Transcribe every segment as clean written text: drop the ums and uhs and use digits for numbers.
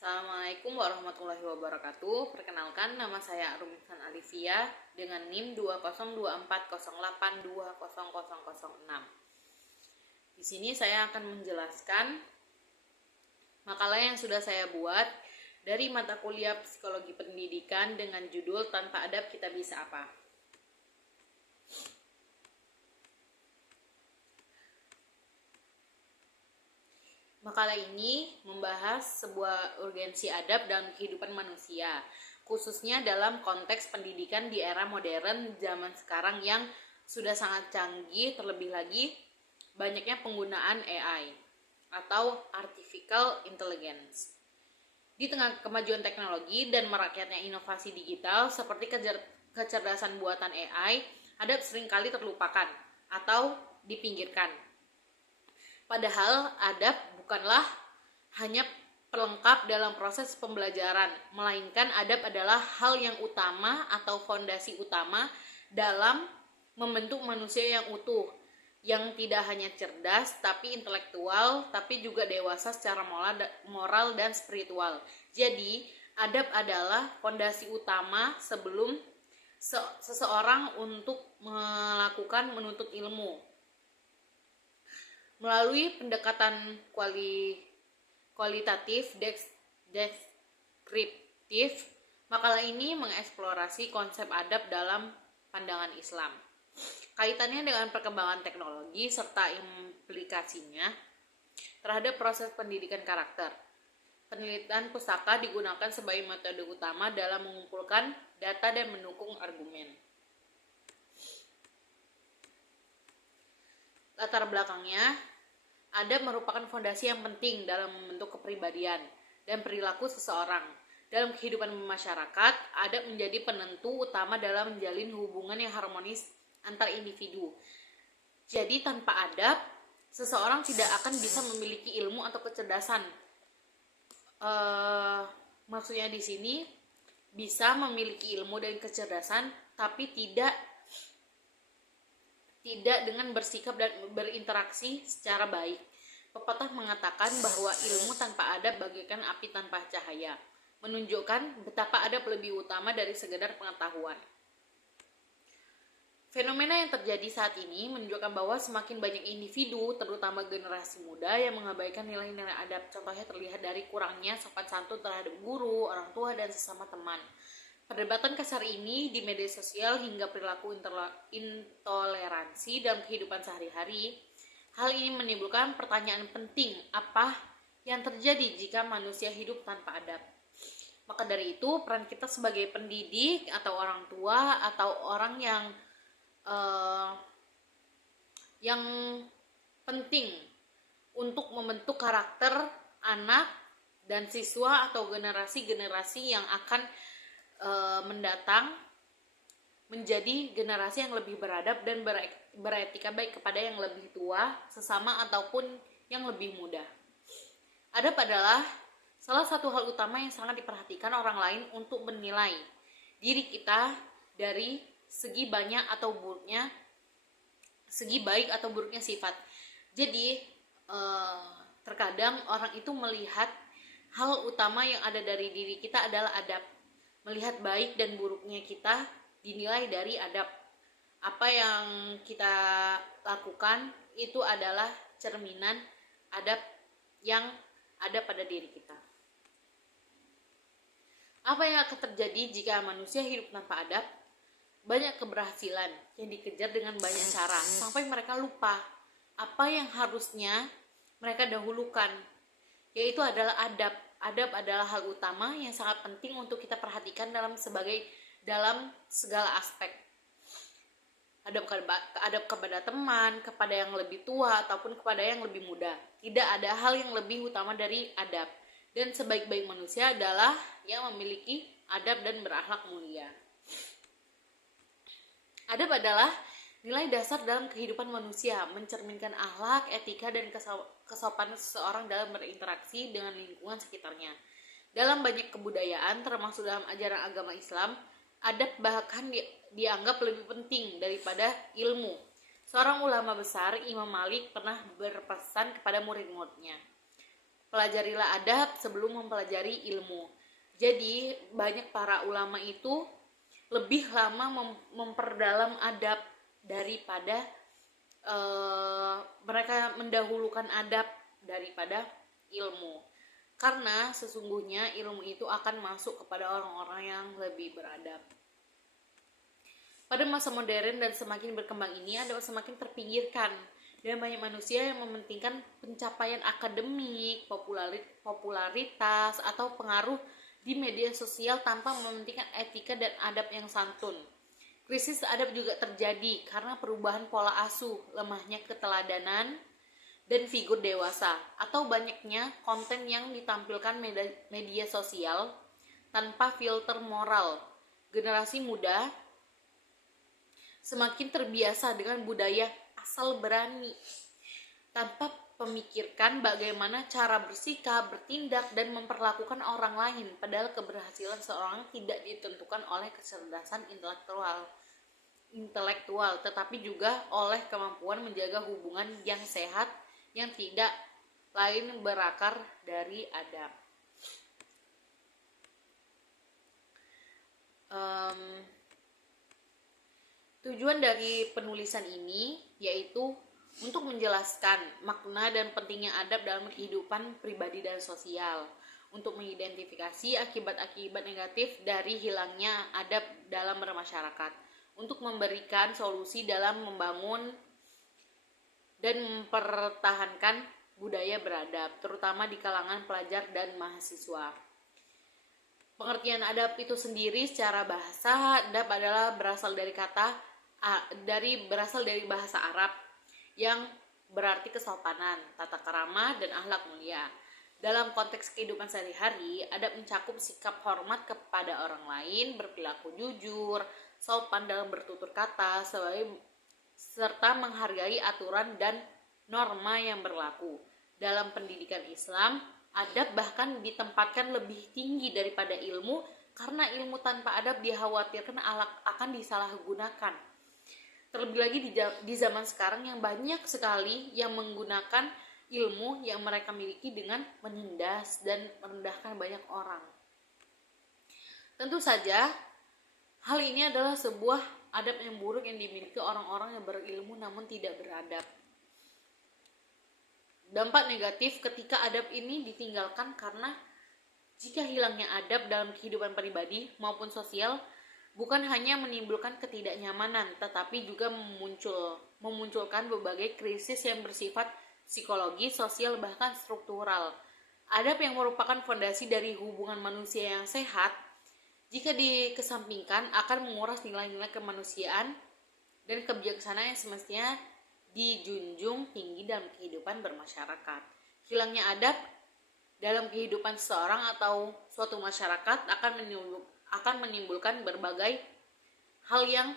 Assalamualaikum warahmatullahi wabarakatuh. Perkenalkan, nama saya Arumisan Alivia dengan NIM 202408200006. Di sini saya akan menjelaskan makalah yang sudah saya buat dari mata kuliah Psikologi Pendidikan dengan judul Tanpa Adab Kita Bisa Apa. Makalah ini membahas sebuah urgensi adab dalam kehidupan manusia, khususnya dalam konteks pendidikan di era modern zaman sekarang yang sudah sangat canggih, terlebih lagi banyaknya penggunaan AI atau Artificial Intelligence. Di tengah kemajuan teknologi dan merakyatnya inovasi digital seperti kecerdasan buatan AI, adab seringkali terlupakan atau dipinggirkan. Padahal adab bukanlah hanya pelengkap dalam proses pembelajaran, melainkan adab adalah hal yang utama atau fondasi utama dalam membentuk manusia yang utuh, yang tidak hanya cerdas tapi intelektual, tapi juga dewasa secara moral dan spiritual. Jadi, adab adalah fondasi utama sebelum seseorang untuk melakukan menuntut ilmu. Melalui pendekatan kualitatif deskriptif, makalah ini mengeksplorasi konsep adab dalam pandangan Islam, kaitannya dengan perkembangan teknologi serta implikasinya terhadap proses pendidikan karakter. Penelitian pustaka digunakan sebagai metode utama dalam mengumpulkan data dan mendukung argumen. Latar belakangnya, adab merupakan fondasi yang penting dalam membentuk kepribadian dan perilaku seseorang. Dalam kehidupan masyarakat, adab menjadi penentu utama dalam menjalin hubungan yang harmonis antar individu. Jadi tanpa adab, seseorang tidak akan bisa memiliki ilmu atau kecerdasan. Maksudnya di sini bisa memiliki ilmu dan kecerdasan, tapi tidak dengan bersikap dan berinteraksi secara baik. Pepatah mengatakan bahwa ilmu tanpa adab bagaikan api tanpa cahaya, menunjukkan betapa adab lebih utama dari sekedar pengetahuan. Fenomena yang terjadi saat ini menunjukkan bahwa semakin banyak individu, terutama generasi muda, yang mengabaikan nilai-nilai adab. Contohnya terlihat dari kurangnya sopan santun terhadap guru, orang tua, dan sesama teman. Perdebatan kasar ini di media sosial hingga perilaku intoleransi dalam kehidupan sehari-hari. Hal ini menimbulkan pertanyaan penting, apa yang terjadi jika manusia hidup tanpa adab? Maka dari itu, peran kita sebagai pendidik atau orang tua atau orang yang penting untuk membentuk karakter anak dan siswa atau generasi-generasi yang akan mendatang menjadi generasi yang lebih beradab dan beretika baik kepada yang lebih tua, sesama ataupun yang lebih muda. Adab adalah salah satu hal utama yang sangat diperhatikan orang lain untuk menilai diri kita dari segi baik atau buruknya sifat. Jadi terkadang orang itu melihat hal utama yang ada dari diri kita adalah adab. Melihat baik dan buruknya kita dinilai dari adab. Apa yang kita lakukan itu adalah cerminan adab yang ada pada diri kita. Apa yang akan terjadi jika manusia hidup tanpa adab? Banyak keberhasilan yang dikejar dengan banyak cara, sampai mereka lupa apa yang harusnya mereka dahulukan, yaitu adalah adab. Adab adalah hal utama yang sangat penting untuk kita perhatikan dalam segala aspek. Adab kepada teman, kepada yang lebih tua, ataupun kepada yang lebih muda. Tidak ada hal yang lebih utama dari adab. Dan sebaik-baik manusia adalah yang memiliki adab dan berakhlak mulia. Adab adalah nilai dasar dalam kehidupan manusia, mencerminkan akhlak, etika, dan kesopanan seseorang dalam berinteraksi dengan lingkungan sekitarnya. Dalam banyak kebudayaan, termasuk dalam ajaran agama Islam, adab bahkan dianggap lebih penting daripada ilmu. Seorang ulama besar, Imam Malik, pernah berpesan kepada murid-muridnya, pelajarilah adab sebelum mempelajari ilmu. Jadi banyak para ulama itu lebih lama memperdalam adab daripada mereka mendahulukan adab daripada ilmu. Karena sesungguhnya ilmu itu akan masuk kepada orang-orang yang lebih beradab. Pada masa modern dan semakin berkembang ini, adab semakin terpinggirkan dan banyak manusia yang mementingkan pencapaian akademik, popularitas, atau pengaruh di media sosial tanpa mementingkan etika dan adab yang santun. Krisis adab juga terjadi karena perubahan pola asuh, lemahnya keteladanan, dan figur dewasa, atau banyaknya konten yang ditampilkan media sosial tanpa filter moral. Generasi muda semakin terbiasa dengan budaya asal berani, tanpa memikirkan bagaimana cara bersikap, bertindak, dan memperlakukan orang lain, padahal keberhasilan seorang tidak ditentukan oleh kecerdasan intelektual, tetapi juga oleh kemampuan menjaga hubungan yang sehat yang tidak lain berakar dari adab. Tujuan dari penulisan ini yaitu untuk menjelaskan makna dan pentingnya adab dalam kehidupan pribadi dan sosial, untuk mengidentifikasi akibat-akibat negatif dari hilangnya adab dalam bermasyarakat, untuk memberikan solusi dalam membangun dan mempertahankan budaya beradab, terutama di kalangan pelajar dan mahasiswa. Pengertian adab itu sendiri secara bahasa, adab adalah berasal dari bahasa Arab yang berarti kesopanan, tata krama, dan akhlak mulia. Dalam konteks kehidupan sehari-hari, adab mencakup sikap hormat kepada orang lain, berperilaku jujur, sopan dalam bertutur kata, serta menghargai aturan dan norma yang berlaku. Dalam pendidikan Islam, adab bahkan ditempatkan lebih tinggi daripada ilmu, karena ilmu tanpa adab dikhawatirkan akan disalahgunakan. Terlebih lagi di zaman sekarang yang banyak sekali yang menggunakan ilmu yang mereka miliki dengan menindas dan merendahkan banyak orang. Tentu saja, hal ini adalah sebuah adab yang buruk yang dimiliki orang-orang yang berilmu namun tidak beradab. Dampak negatif ketika adab ini ditinggalkan karena jika hilangnya adab dalam kehidupan pribadi maupun sosial, bukan hanya menimbulkan ketidaknyamanan, tetapi juga memunculkan berbagai krisis yang bersifat psikologi, sosial, bahkan struktural. Adab yang merupakan fondasi dari hubungan manusia yang sehat, jika dikesampingkan akan menguras nilai-nilai kemanusiaan dan kebijaksanaan yang semestinya dijunjung tinggi dalam kehidupan bermasyarakat. Hilangnya adab dalam kehidupan seseorang atau suatu masyarakat akan menimbulkan berbagai hal yang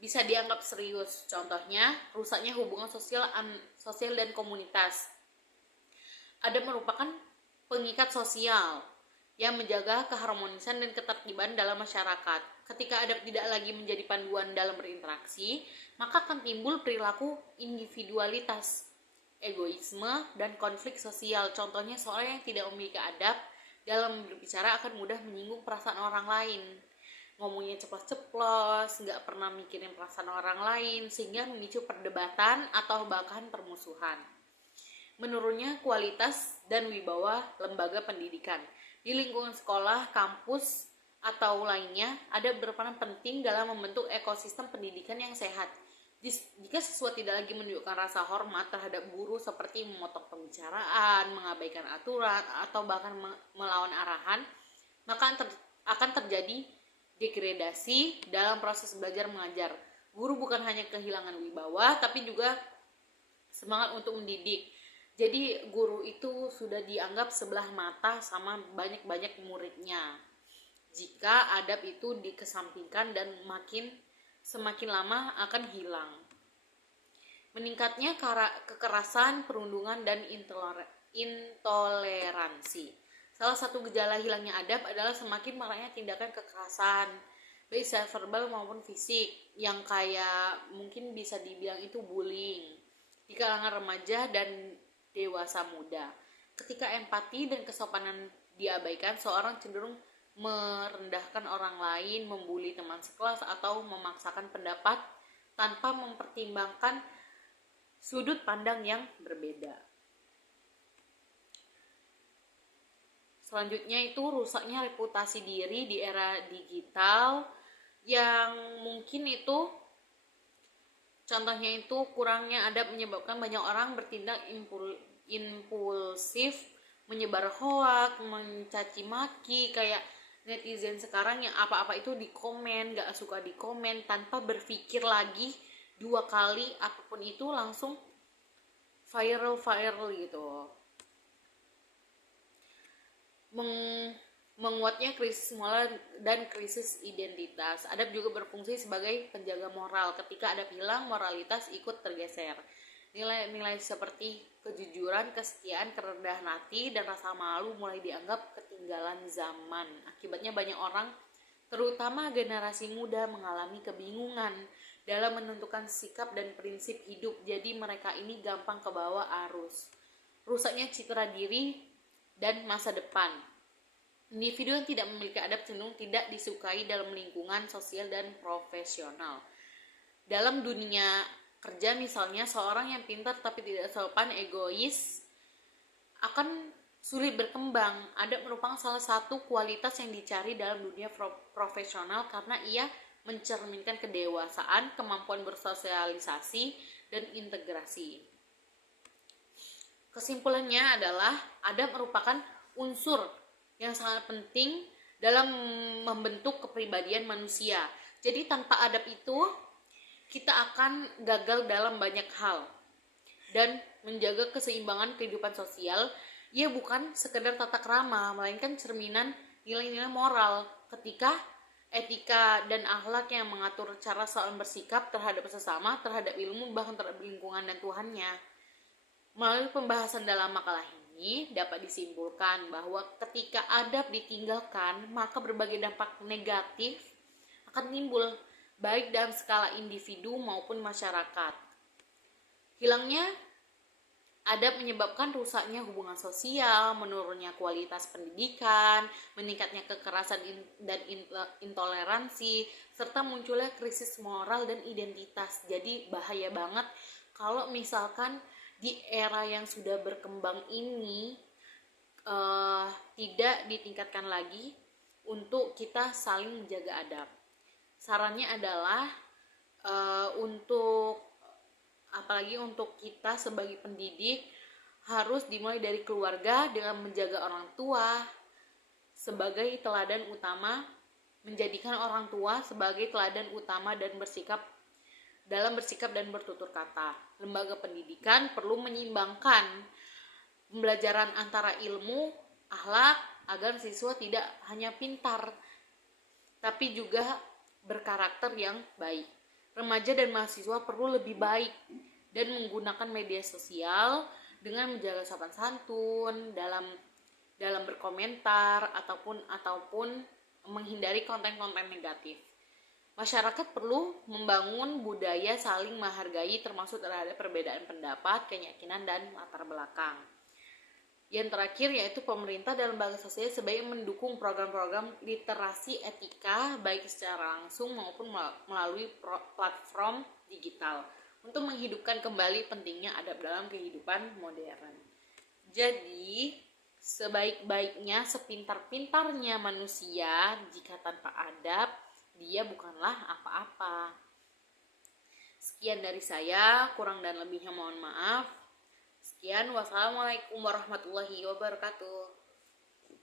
bisa dianggap serius. Contohnya, rusaknya hubungan sosial dan komunitas. Adab merupakan pengikat sosial yang menjaga keharmonisan dan ketertiban dalam masyarakat. Ketika adab tidak lagi menjadi panduan dalam berinteraksi, maka akan timbul perilaku individualitas, egoisme, dan konflik sosial. Contohnya, seorang yang tidak memiliki adab dalam berbicara akan mudah menyinggung perasaan orang lain, ngomongnya ceplos-ceplos, nggak pernah mikirin perasaan orang lain, sehingga memicu perdebatan atau bahkan permusuhan. Menurunnya kualitas dan wibawa lembaga pendidikan. Di lingkungan sekolah, kampus, atau lainnya, adab berperan penting dalam membentuk ekosistem pendidikan yang sehat. Jika siswa tidak lagi menunjukkan rasa hormat terhadap guru seperti memotong pembicaraan, mengabaikan aturan, atau bahkan melawan arahan, maka akan terjadi degradasi dalam proses belajar mengajar. Guru bukan hanya kehilangan wibawa, tapi juga semangat untuk mendidik. Jadi guru itu sudah dianggap sebelah mata sama banyak-banyak muridnya. Jika adab itu dikesampingkan dan semakin lama akan hilang. Meningkatnya kekerasan, perundungan, dan intoleransi. Salah satu gejala hilangnya adab adalah semakin maraknya tindakan kekerasan, baik secara verbal maupun fisik, yang kayak mungkin bisa dibilang itu bullying di kalangan remaja dan dewasa muda. Ketika empati dan kesopanan diabaikan, seorang cenderung merendahkan orang lain, membuli teman sekelas, atau memaksakan pendapat tanpa mempertimbangkan sudut pandang yang berbeda. Selanjutnya itu rusaknya reputasi diri di era digital, yang mungkin itu contohnya itu kurangnya adab menyebabkan banyak orang bertindak impulsif, menyebar hoak, mencaci maki, kayak netizen sekarang yang apa-apa itu dikomen, gak suka dikomen tanpa berpikir lagi dua kali, apapun itu langsung viral gitu. Menguatnya krisis moral dan krisis identitas. Adab juga berfungsi sebagai penjaga moral. Ketika adab hilang, moralitas ikut tergeser. Nilai-nilai seperti kejujuran, kesetiaan, kerendahan hati, dan rasa malu mulai dianggap ketinggalan zaman. Akibatnya banyak orang, terutama generasi muda, mengalami kebingungan dalam menentukan sikap dan prinsip hidup. Jadi mereka ini gampang kebawa arus. Rusaknya citra diri dan masa depan. Individu yang tidak memiliki adab cenderung tidak disukai dalam lingkungan sosial dan profesional. Dalam dunia kerja misalnya, seorang yang pintar tapi tidak sopan, egois, akan sulit berkembang. Adab merupakan salah satu kualitas yang dicari dalam dunia profesional karena ia mencerminkan kedewasaan, kemampuan bersosialisasi, dan integrasi. Kesimpulannya adalah adab merupakan unsur yang sangat penting dalam membentuk kepribadian manusia. Jadi tanpa adab itu kita akan gagal dalam banyak hal dan menjaga keseimbangan kehidupan sosial. Ia bukan sekedar tata krama, melainkan cerminan nilai-nilai moral, ketika etika dan akhlak yang mengatur cara seorang bersikap terhadap sesama, terhadap ilmu, bahkan terhadap lingkungan dan Tuhannya. Melalui pembahasan dalam makalah ini dapat disimpulkan bahwa ketika adab ditinggalkan, maka berbagai dampak negatif akan timbul, baik dalam skala individu maupun masyarakat. Hilangnya adab menyebabkan rusaknya hubungan sosial, menurunnya kualitas pendidikan, meningkatnya kekerasan dan intoleransi, serta munculnya krisis moral dan identitas. Jadi bahaya banget kalau misalkan di era yang sudah berkembang ini tidak ditingkatkan lagi untuk kita saling menjaga adab. Sarannya adalah apalagi untuk kita sebagai pendidik, harus dimulai dari keluarga dengan menjaga orang tua sebagai teladan utama, menjadikan orang tua sebagai teladan utama dan bersikap dan bertutur kata. Lembaga pendidikan perlu menyeimbangkan pembelajaran antara ilmu, akhlak, agar siswa tidak hanya pintar, tapi juga berkarakter yang baik. Remaja dan mahasiswa perlu lebih baik dan menggunakan media sosial dengan menjaga sopan santun dalam berkomentar ataupun menghindari konten-konten negatif. Masyarakat perlu membangun budaya saling menghargai, termasuk terhadap perbedaan pendapat, keyakinan, dan latar belakang. Yang terakhir yaitu pemerintah dan lembaga sosial sebaiknya mendukung program-program literasi etika baik secara langsung maupun melalui platform digital untuk menghidupkan kembali pentingnya adab dalam kehidupan modern. Jadi, sebaik-baiknya, sepintar-pintarnya manusia, jika tanpa adab, dia bukanlah apa-apa. Sekian dari saya, kurang dan lebihnya mohon maaf. Sekian, wassalamualaikum warahmatullahi wabarakatuh.